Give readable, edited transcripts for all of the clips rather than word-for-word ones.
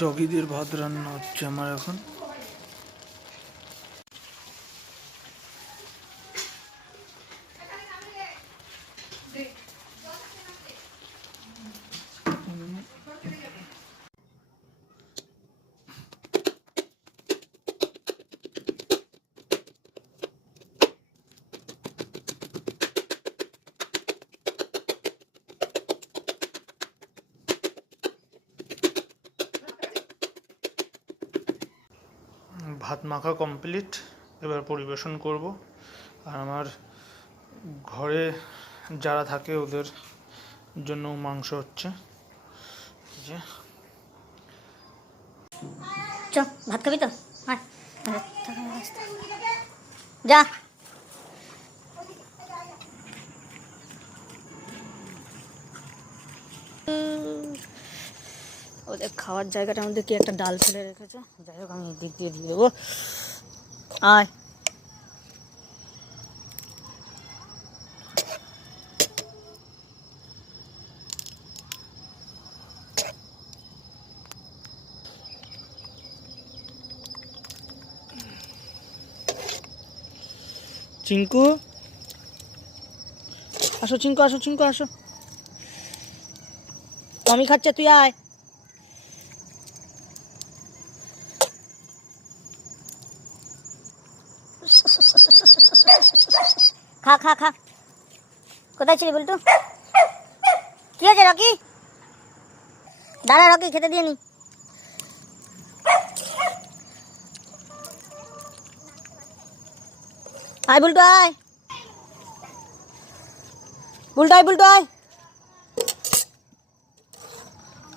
ডগিদের ভাত রান্না হচ্ছে আমার এখন। ভাত মাখা কমপ্লিট, এবার পরিবেশন করব। আর আমার ঘরে যারা থাকে ওদের জন্য মাংস হচ্ছে। যে চ ভাত খাবি তো যা। ওদের খাওয়ার জায়গাটার মধ্যে কি একটা ডাল ফেলে রেখেছে, যাই হোক আমি দিক দিয়ে দিয়ে দেবো। আয় চিঙ্কু, আসো চিঙ্কু, আসো চিঙ্কু, আসো। আমি খাচ্ছে, তুই আয়। খা খা খা। কোথায় ছিলি বলতু? কি হয়েছে রকি? দাঁড়া রকি, খেতে দিয়ে নি। আয় বুলটু, আয় বুলটু, আয় বুলটু, আয়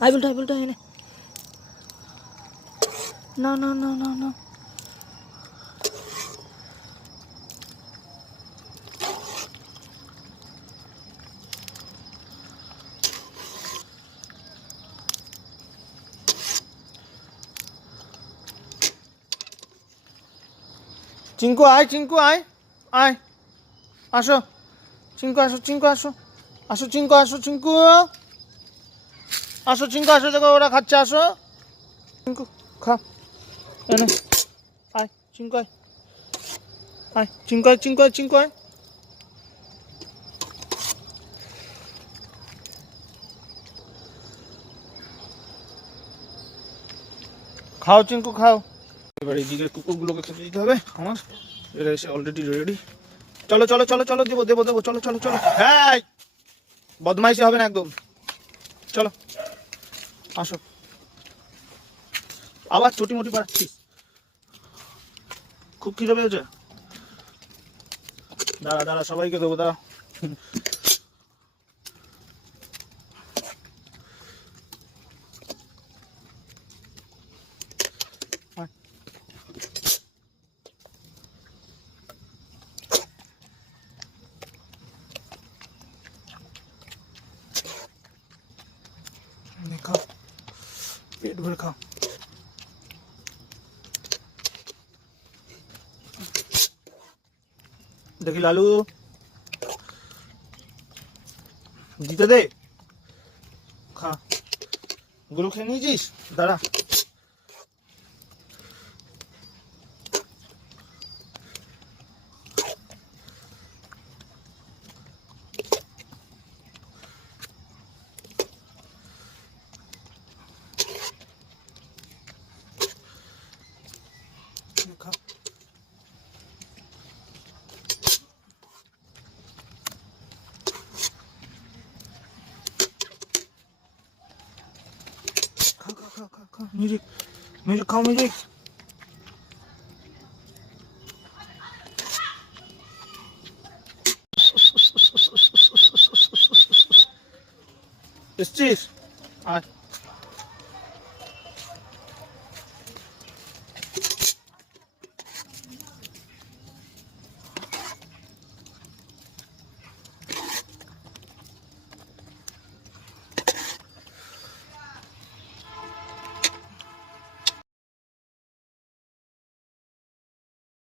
আয় বুলটু, আয় বুলটু, আয় না না না না না। চিঙ্কু আয়, চিঙ্কু আয়, আয়, আসো চিঙ্কু, আসো চিঙ্কু, আসো, আসো চিঙ্কু, আসো চিঙ্কু, আসো চিঙ্কু, আসো, দেখো ওরা খাচ্ছে, আসো চিঙ্কু, খা, এনে আয় চিঙ্কু, আয়, আয় চিঙ্কু, আয় চিঙ্কু, আয় চিঙ্কু, আয়। খাও চিঙ্কু, খাও। এবার এইদিকে কুকুরগুলোকে খেতে দিতে হবে আমার। এরা এসে অলরেডি রেডি। চলো চলো চলো চলো, দেবো দেবো দেবো, চলো চলো চলো। হ্যাঁ, বদমাইশি হবে না একদম, চলো আসো। আবার চটি মটি পাচ্ছিস, খুব খিদে পেয়েছে। দাঁড়া দাঁড়া, সবাইকে দেবো, দাঁড়া। খাও, পেট ভরে খাও। দেখি লালু, দিতে দে, খা। গুলো খেয়ে নিয়েছিস, দাঁড়া। খা, খা খা খা খা খা, মিউজিক মিউজিক খাও, মিউজিক। এসছিস, আয়।